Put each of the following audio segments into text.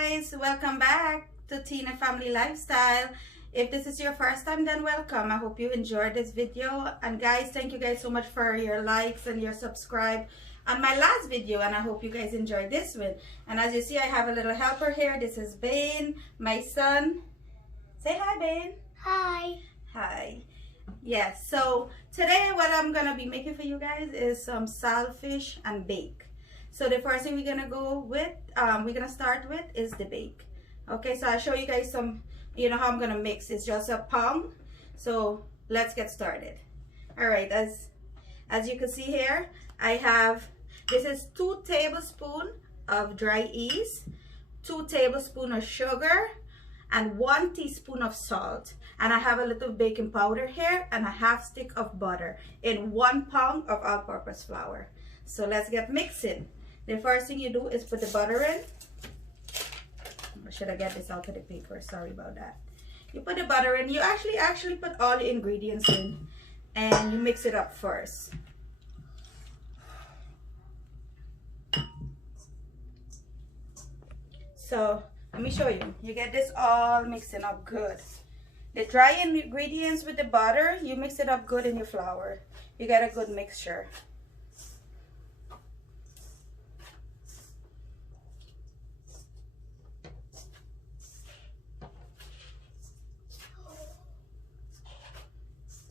guys, welcome back to Tina Family Lifestyle. If this is your first time, then welcome. I hope you enjoyed this video, and guys, thank you guys so much for your likes and your subscribe on my last video, and I hope you guys enjoyed this one. And as you see, I have a little helper here. This is Bane, my son. Say hi, Bane. Hi. Hi. Yes, so today what I'm gonna be making for you guys is some saltfish and bake. So the first thing we're gonna start with is the bake. Okay, so I'll show you guys some, how I'm gonna mix. It's just a pound. So let's get started. All right, as you can see here, I have, this is 2 tablespoons of dry yeast, 2 tablespoons of sugar, and 1 teaspoon of salt. And I have a little baking powder here and a half stick of butter in 1 pound of all-purpose flour. So let's get mixing. The first thing you do is put the butter in. Or should I get this out of the paper? Sorry about that. You put the butter in. You actually put all the ingredients in, and you mix it up first. So let me show you. You get this all mixing up good. The dry ingredients with the butter, you mix it up good in your flour. You get a good mixture.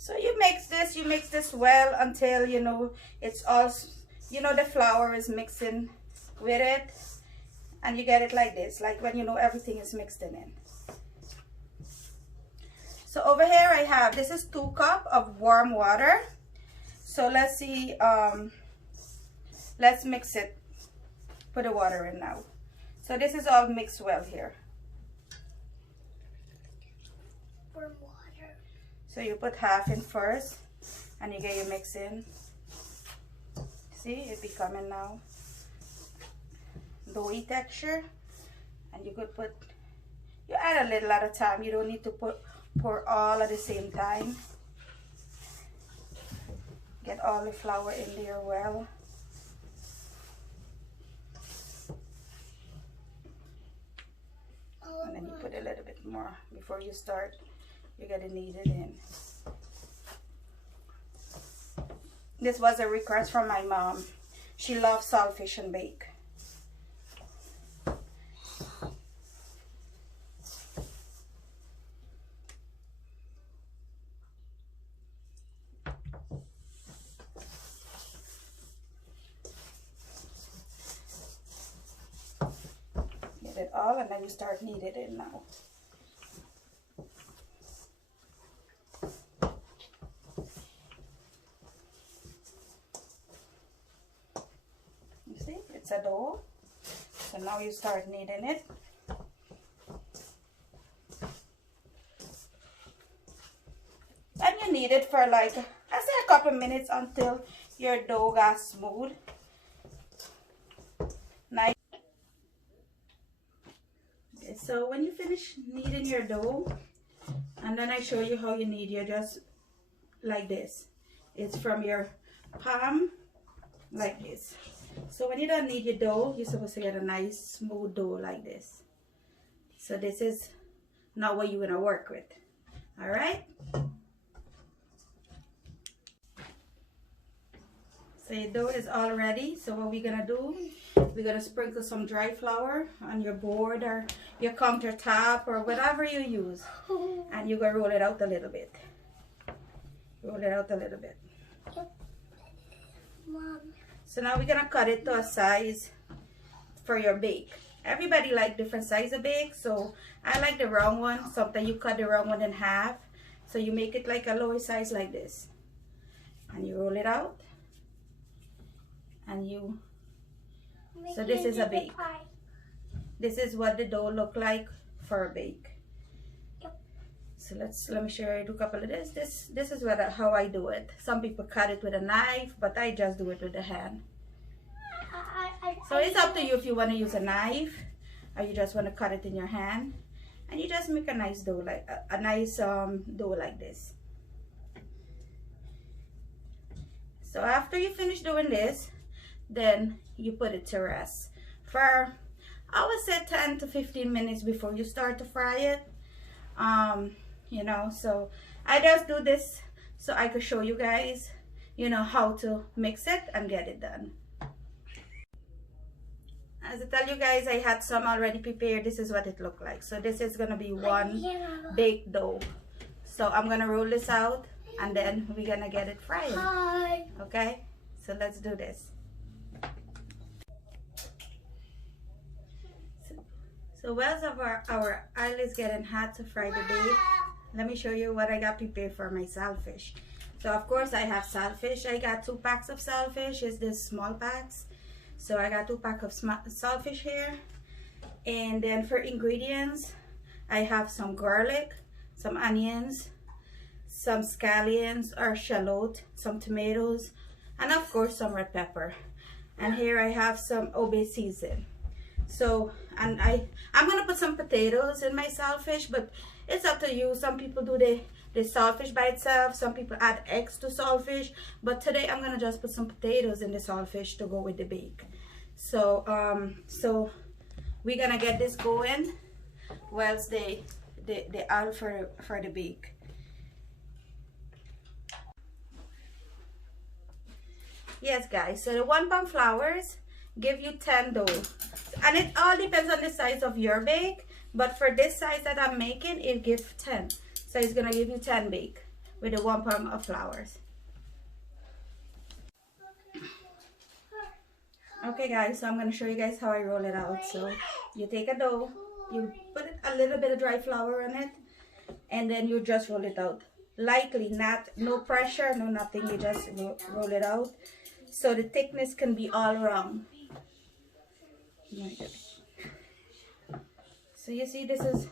So you mix this well until it's all, the flour is mixing with it, and you get it like this, like when everything is mixed in. So over here I have, this is 2 cups of warm water. So let's see, let's mix it. Put the water in now. So this is all mixed well here. Warm water. So you put half in first, and you get your mix in. See, it's becoming now doughy texture. And you could put, you add a little at a time. You don't need to pour all at the same time. Get all the flour in there well. And then you put a little bit more before you start. You gotta knead it in. This was a request from my mom. She loves saltfish and bake. Get it all, and then you start kneading it in now. It's a dough. So now you start kneading it. And you knead it for like, I say a couple minutes until your dough got smooth. Nice. Okay, so when you finish kneading your dough, and then I show you how you knead, you just like this. It's from your palm like this. So when you don't knead your dough, you're supposed to get a nice smooth dough like this. So this is not what you're gonna work with. All right. So your dough is all ready. So what we're gonna do, we're gonna sprinkle some dry flour on your board or your countertop or whatever you use, and you're gonna roll it out a little bit. Roll it out a little bit. Mom. So now we're gonna cut it to a size for your bake. Everybody like different size of bake, so I like the round one. Sometimes you cut the round one in half, so you make it like a lower size like this, and you roll it out, and you. So this is a bake. This is what the dough look like for a bake. Yep. So let me show you a couple of this. This is how I do it. Some people cut it with a knife, but I just do it with the hand. So it's up to you if you want to use a knife or you just want to cut it in your hand, and you just make a nice dough, like a nice dough like this. So after you finish doing this, then you put it to rest for I would say 10 to 15 minutes before you start to fry it. You know, so I just do this so I could show you guys, you know, how to mix it and get it done. As I tell you guys, I had some already prepared. This is what it looked like. So this is gonna be one baked dough. So I'm gonna roll this out and then we're gonna get it fried. Hi. Okay, so let's do this. So whilst our oil is getting hot to fry the bake, let me show you what I got prepared for my saltfish. So of course I have saltfish. I got 2 packs of saltfish. It's the small packs. So I got 2 packs of saltfish here. And then for ingredients, I have some garlic, some onions, some scallions or eschellot, some tomatoes, and of course some red pepper. And here I have some obe season. So, and I'm gonna put some potatoes in my saltfish, but it's up to you. Some people do the saltfish by itself. Some people add eggs to saltfish, but today I'm gonna just put some potatoes in the saltfish to go with the bake. So so we're gonna get this going whilst the oil for the bake. Yes guys, so the 1 pound flours give you 10 dough, and it all depends on the size of your bake, but for this size that I'm making, it gives 10. So it's gonna give you 10 bake with the 1 pound of flours. Okay guys, so I'm gonna show you guys how I roll it out. So you take a dough, you put a little bit of dry flour on it, and then you just roll it out lightly, no pressure, no nothing. You just roll it out so the thickness can be all around. So you see, this is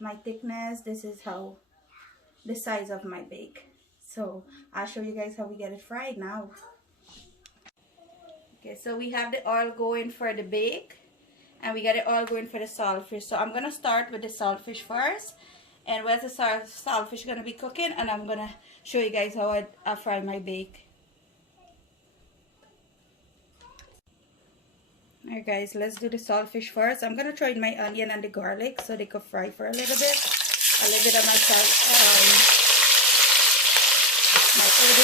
my thickness. This is how the size of my bake. So I'll show you guys how we get it fried now. Okay, so we have the oil going for the bake, and we got it all going for the saltfish. So I'm gonna start with the saltfish first, and where's the saltfish gonna be cooking, and I'm gonna show you guys how I fry my bake. Alright guys, let's do the saltfish first. I'm gonna throw in my onion and the garlic so they could fry for a little bit. A little bit of my oil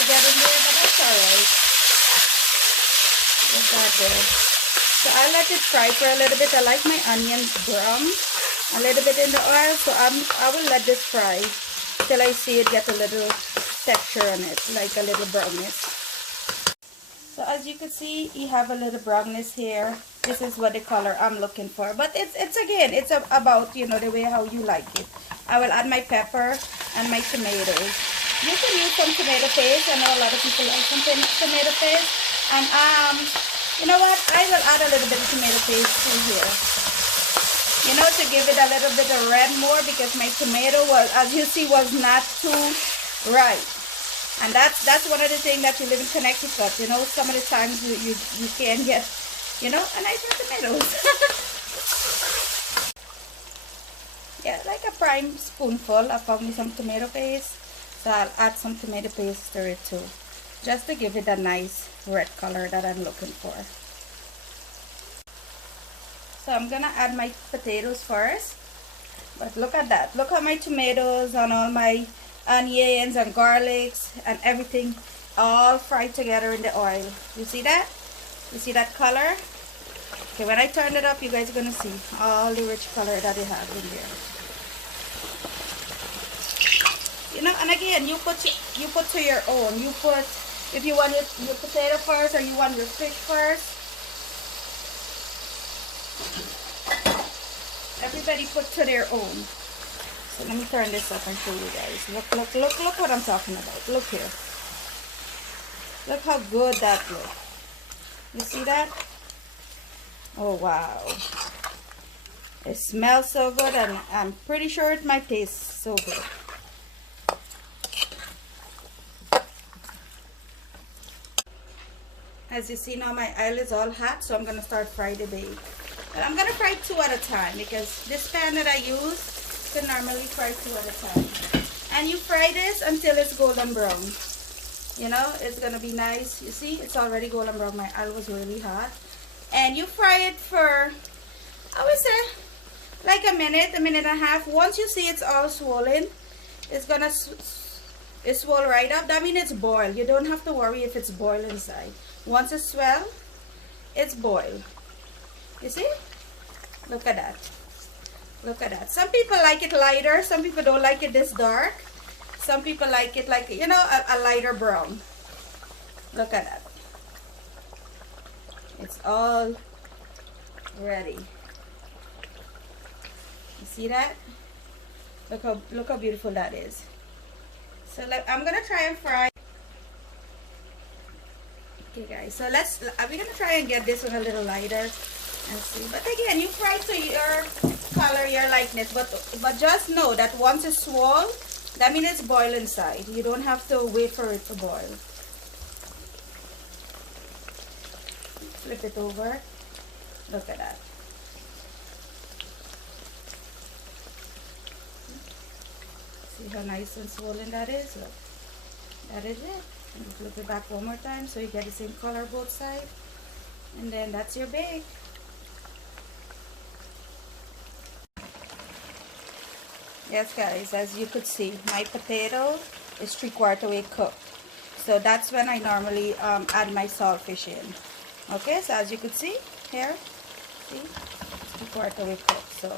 get in there, but that's alright. It's that good. So I let it fry for a little bit. I like my onions brown a little bit in the oil, so I will let this fry till I see it get a little texture on it, like a little brownness. So as you can see, you have a little brownness here. This is what the color I'm looking for. But it's again, it's about, you know, the way how you like it. I will add my pepper and my tomatoes. You can use some tomato paste. I know a lot of people like some tomato paste. And you know what? I will add a little bit of tomato paste too here. You know, to give it a little bit of red more, because my tomato was, as you see, was not too ripe. And that's one of the things that you live in Connecticut. You know, some of the times you can get, you know, a nice tomatoes. Yeah, like a prime spoonful. I found me some tomato paste, so I'll add some tomato paste to it too, just to give it a nice red color that I'm looking for. So I'm gonna add my potatoes first. But look at that. Look at my tomatoes and all my onions and garlics and everything all fried together in the oil. You see that? You see that color? Okay, when I turn it up, you guys are gonna see all the rich color that it has in there. You know, and again, you put to your own. You put, if you want your potato first or you want your fish first. Everybody put to their own. So let me turn this up and show you guys. Look what I'm talking about. Look here. Look how good that looks. You see that? Oh wow. It smells so good, and I'm pretty sure it might taste so good. As you see now, my oil is all hot, so I'm going to start frying the bake. And I'm going to fry 2 at a time, because this pan that I use can normally fry 2 at a time. And you fry this until it's golden brown. You know, it's going to be nice. You see, it's already golden brown. My oil was really hot. And you fry it for, I would say, like a minute and a half. Once you see it's all swollen, it's gonna it's swell right up. That means it's boiled. You don't have to worry if it's boiled inside. Once it's swell, it's boiled. You see? Look at that. Look at that. Some people like it lighter. Some people don't like it this dark. Some people like it like, you know, a lighter brown. Look at that. It's all ready. You see that? Look how beautiful that is. So I'm gonna try and fry. Okay guys, so we're gonna try and get this one a little lighter and see. But again, you fry to your color, your likeness, but just know that once it's swole, that means it's boiled inside. You don't have to wait for it to boil. Flip it over. Look at that. See how nice and swollen that is? Look. That is it. And you flip it back one more time so you get the same color both sides. And then that's your bake. Yes guys, as you could see, my potato is 3/4 way cooked. So that's when I normally add my saltfish in. Okay, so as you could see here, see, it's 3/4 way cooked. So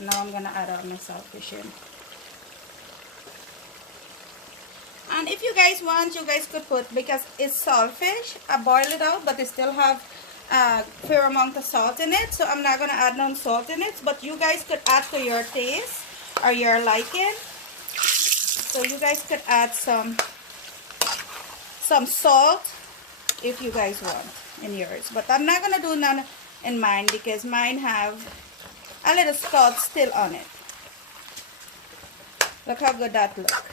now I'm gonna add all my saltfish in. And if you guys want, you guys could put, because it's saltfish, I boil it out, but it still have a fair amount of salt in it, so I'm not gonna add no salt in it, but you guys could add to your taste or your liking. So you guys could add some salt if you guys want in yours, but I'm not gonna do none in mine because mine have a little salt still on it. Look how good that look.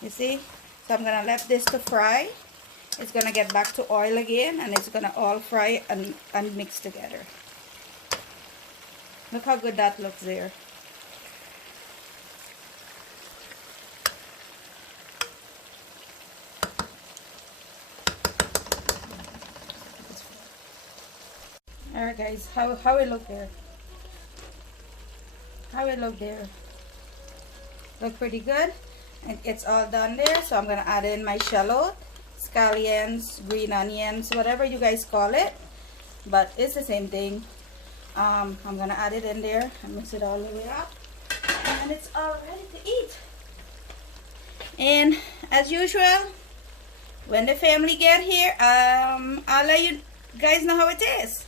You see? So I'm gonna let this to fry. It's gonna get back to oil again, and it's gonna all fry and mix together. Look how good that looks there. Alright guys, how it look there? How it look there? Look pretty good. And it's all done there, so I'm gonna add in my eschellot, scallions, green onions, whatever you guys call it, but it's the same thing. I'm gonna add it in there and mix it all the way up, and it's all ready to eat. And as usual, when the family get here, I'll let you guys know how it is.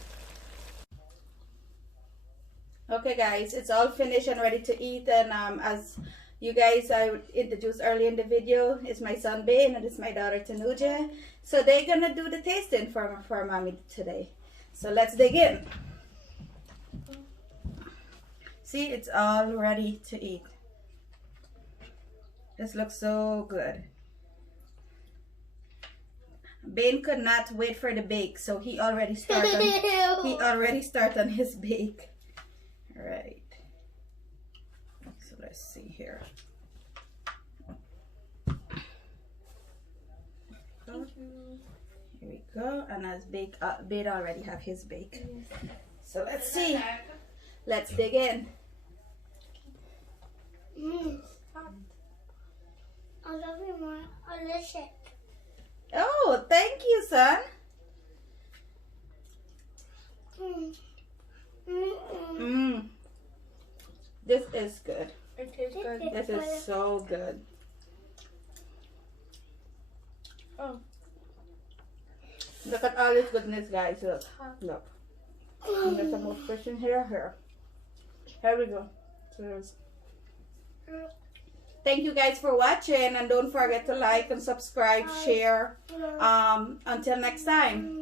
Okay guys, it's all finished and ready to eat, and as you guys I introduced earlier in the video, it's my son Ben and it's my daughter Tanuja. So they're gonna do the tasting for mommy today. So let's dig in. See, it's all ready to eat. This looks so good. Ben could not wait for the bake, so he already started on his bake. All right. So let's see here. Thank you. Here we go. And as bake, Ben already have his bake. So let's see. Let's dig in. I love you more. I love it. Oh, thank you, son. This is good. It tastes good. This is so good. Oh. Look at all this goodness, guys. Look. Look. There's some more fish in here. Here we go. Cheers. Thank you guys for watching, and don't forget to like and subscribe, share. Until next time.